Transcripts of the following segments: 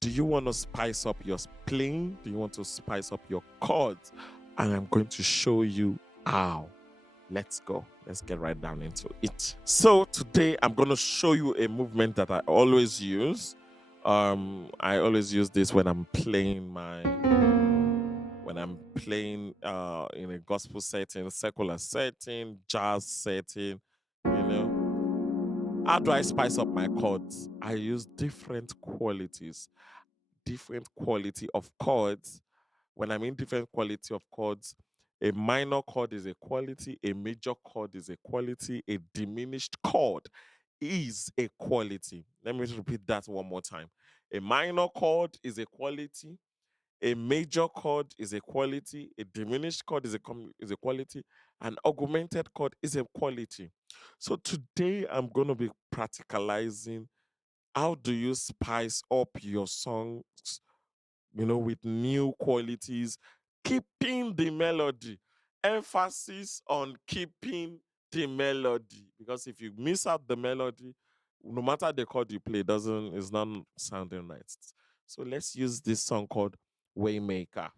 Do you want to spice up your playing? Do you want to spice up your chords? And I'm going to show you how. Let's go. Let's get right down into it. So today I'm going to show you a movement that I always use. I always use this when I'm playing in a gospel setting, secular setting, jazz setting, you know. How do I spice up my chords? I use different quality of chords. When I mean different quality of chords, a minor chord is a quality, a major chord is a quality, a diminished chord is a quality. Let me repeat that one more time. A minor chord is a quality, a major chord is a quality, a diminished chord is a quality, an augmented chord is a quality. So today I'm going to be practicalizing how do you spice up your songs, with new qualities, keeping the melody. Emphasis on keeping the melody. Because if you miss out the melody, no matter the chord you play, it's not sounding right. So let's use this song called Waymaker.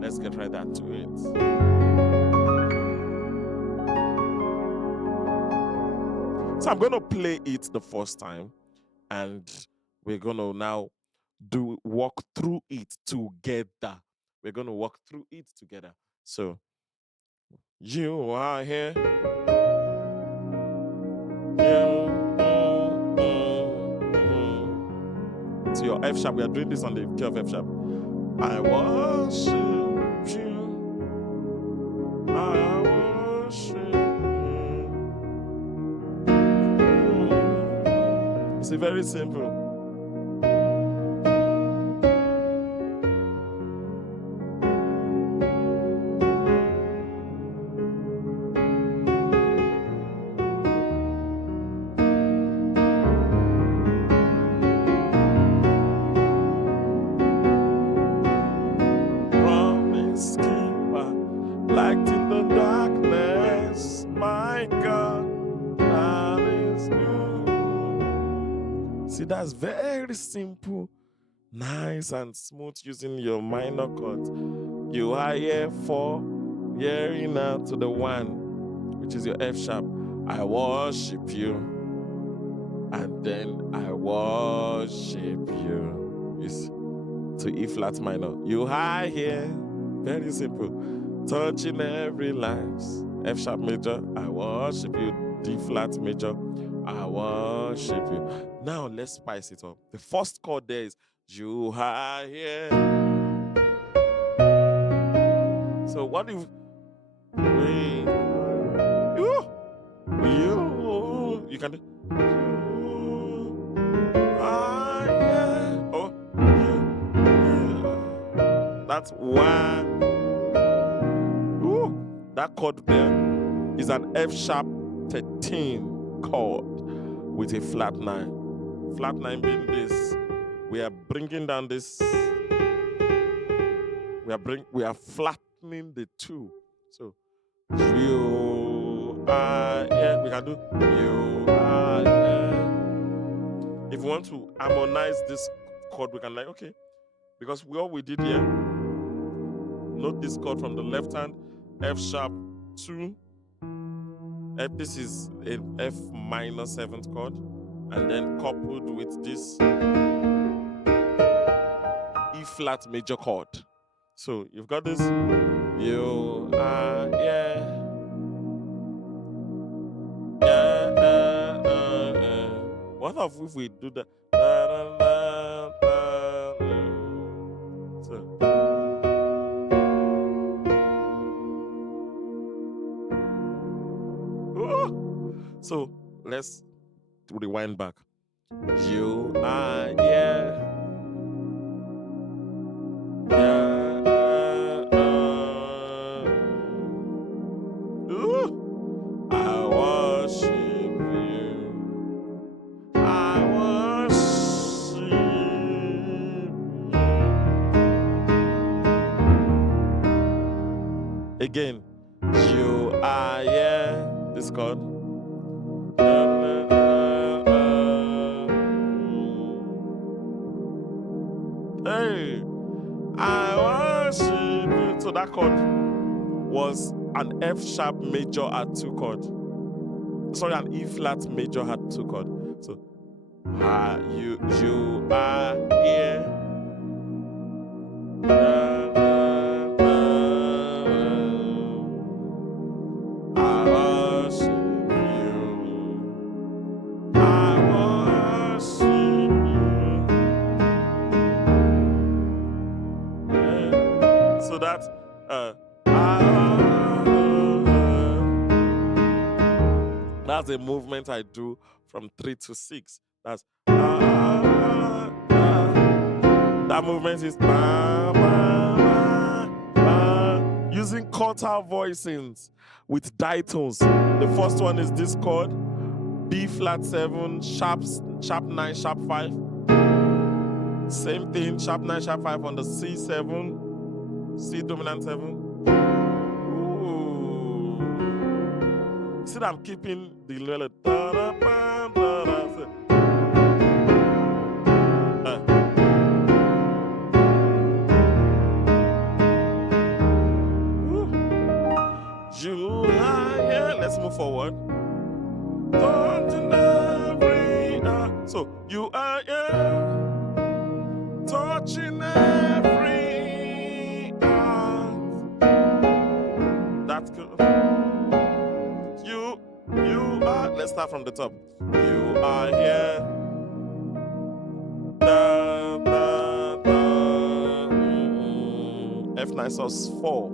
Let's get right into it. So I'm gonna play it the first time, and we're gonna now walk through it together. We're gonna walk through it together. So you are here. It's your F sharp. We are doing this on the key of F sharp. I worship you. I worship you. It's very simple. Light in the darkness, my God, that is good. See, that's very simple, nice and smooth using your minor chords. You are here for hearing out to the one, which is your F sharp. I worship you, and then I worship you. It's to E flat minor. You are here, very simple. Touching every life. F sharp major, I worship you. D flat major, I worship you. Now let's spice it up. The first chord there is you are here. So what if you can do you are here. Oh, that's one. That chord there is an F sharp 13 chord with a flat 9. Flat 9 being this. We are bringing down this. We are flattening the 2. So you are here. We can do you are here. If we want to harmonize this chord, we can okay. Because what we did here, note this chord from the left hand, F sharp 2. This is an F minor 7th chord, and then coupled with this E flat major chord. So you've got this. You are What if we do that? So let's rewind back. You are here. I worship you. I worship you. Again, you are here. This chord. Hey, I worship you. So that chord was an F sharp major at 2 chord. Sorry, an E flat major had 2 chord. So you are here. I worship you. I worship you. Yeah. So that's that's a movement I do from 3 to 6. That's that movement is using quarter voicings with ditones. The first one is this chord, B flat 7, sharp 9, sharp 5. Same thing, sharp 9, sharp 5 on the C7, C dominant 7. Ooh. See that I'm keeping the melody. You are here. Let's move forward. So you are here, touching every heart. That's good. You are. Let's start from the top. You are here. F9 sus 4.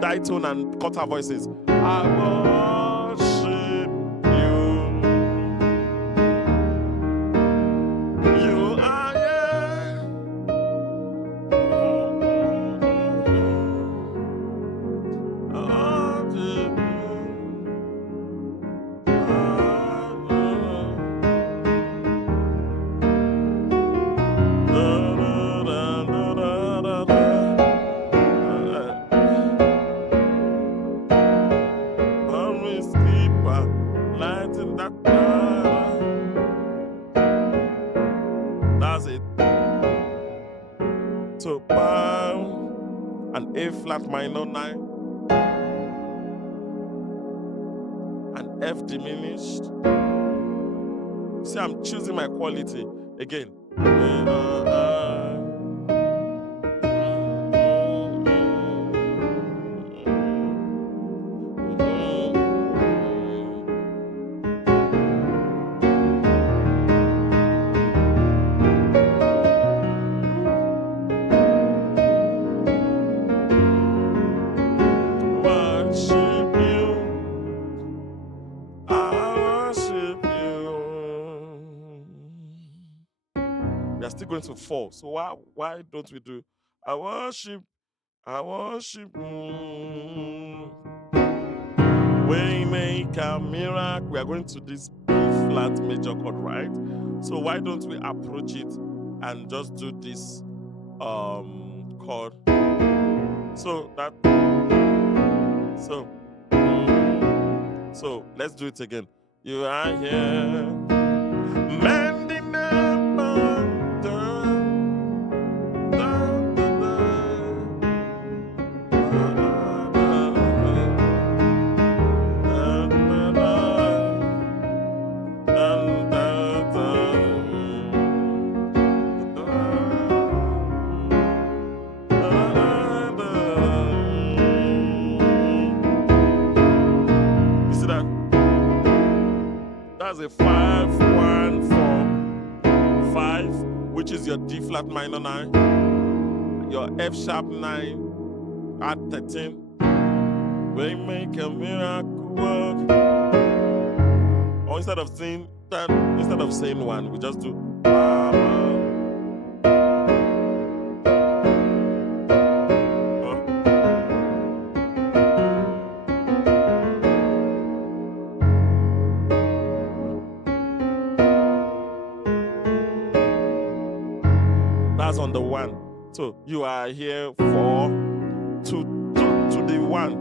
Ditone and quarter voices. I worship you. You are here. I worship That's it. So an A flat minor 9, an F diminished. See, I'm choosing my quality again. We are still going to 4. So why don't we do I worship Waymaker, miracle. We are going to this B flat major chord, right? So why don't we approach it and just do this chord? So let's do it again. You are here, mending That's a 5-1-4-5, which is your D flat minor 9, your F sharp 9 at 13. We make a miracle work. Or instead of saying 1, we just do That's on the 1. So you are here 4 to the 1.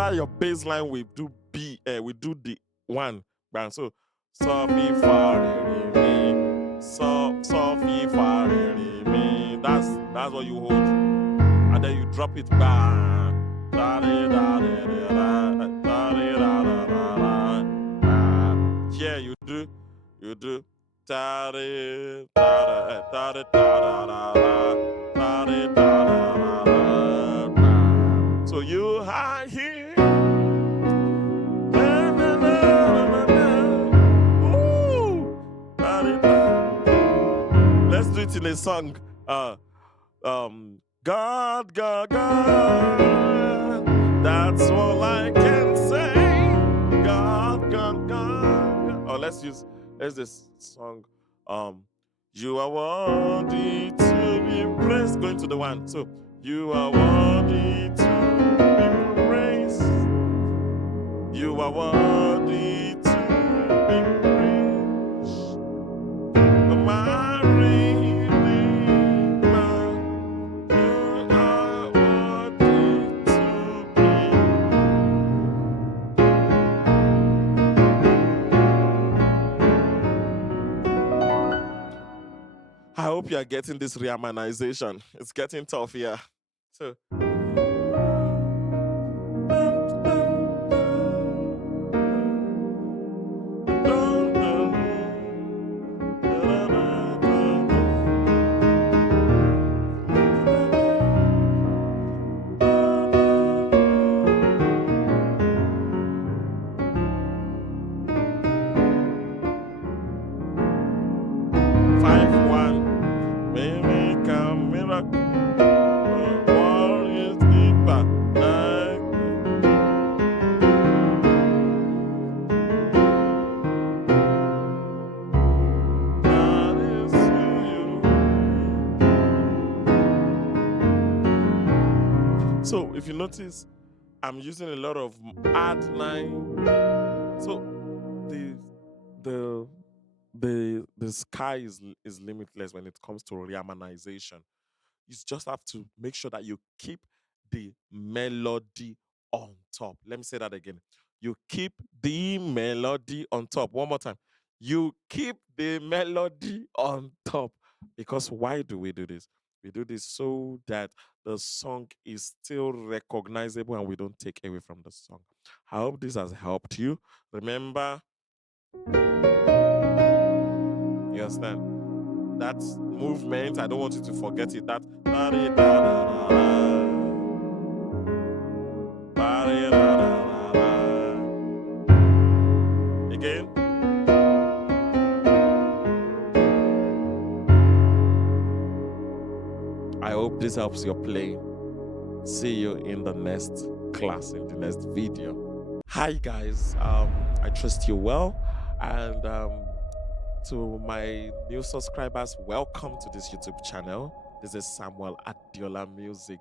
remember your bass line, we do B, we do the one bang. So so fi fa re re mi, so fi fa re re mi. That's what you hold, and then you drop it bang. Da re da re re da da re da da da da. Here you do da re da da da da da da da re da da da da. So you are here. Na, na, na, na, na. Ooh. Da, re, da. Let's do it in a song. God, God, God, that's all I can say. God, God, God. Oh, let's this song. You are worthy to be praised. Going to the one. So you are worthy to be praised. You are worthy to be praised. My Redeemer. I hope you are getting this reharmonization. It's getting tough here. So if you notice, I'm using a lot of add line. So the sky is limitless when it comes to reharmonization. You just have to make sure that you keep the melody on top. Let me say that again. You keep the melody on top. One more time. You keep the melody on top. Because why do we do this? We do this so that the song is still recognizable and we don't take away from the song. I hope this has helped you. Remember, you understand? That movement, I don't want you to forget it. That again. I hope this helps your playing. See you in the next class, in the next video. Hi guys, I trust you well, and to my new subscribers, welcome to this YouTube channel. This is Samuel Adiola Music,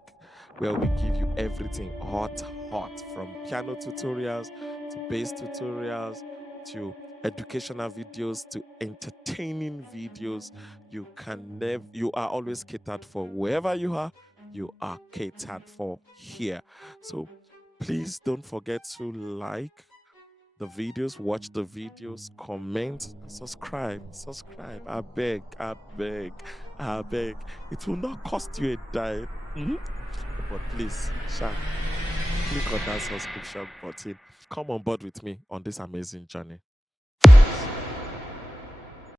where we give you everything hot, from piano tutorials to bass tutorials to educational videos to entertaining videos. You are always catered for. Wherever you are catered for here. So please don't forget to like the videos, watch the videos, comment, subscribe. I beg. It will not cost you a dime. But please, click on that subscription button. Come on board with me on this amazing journey.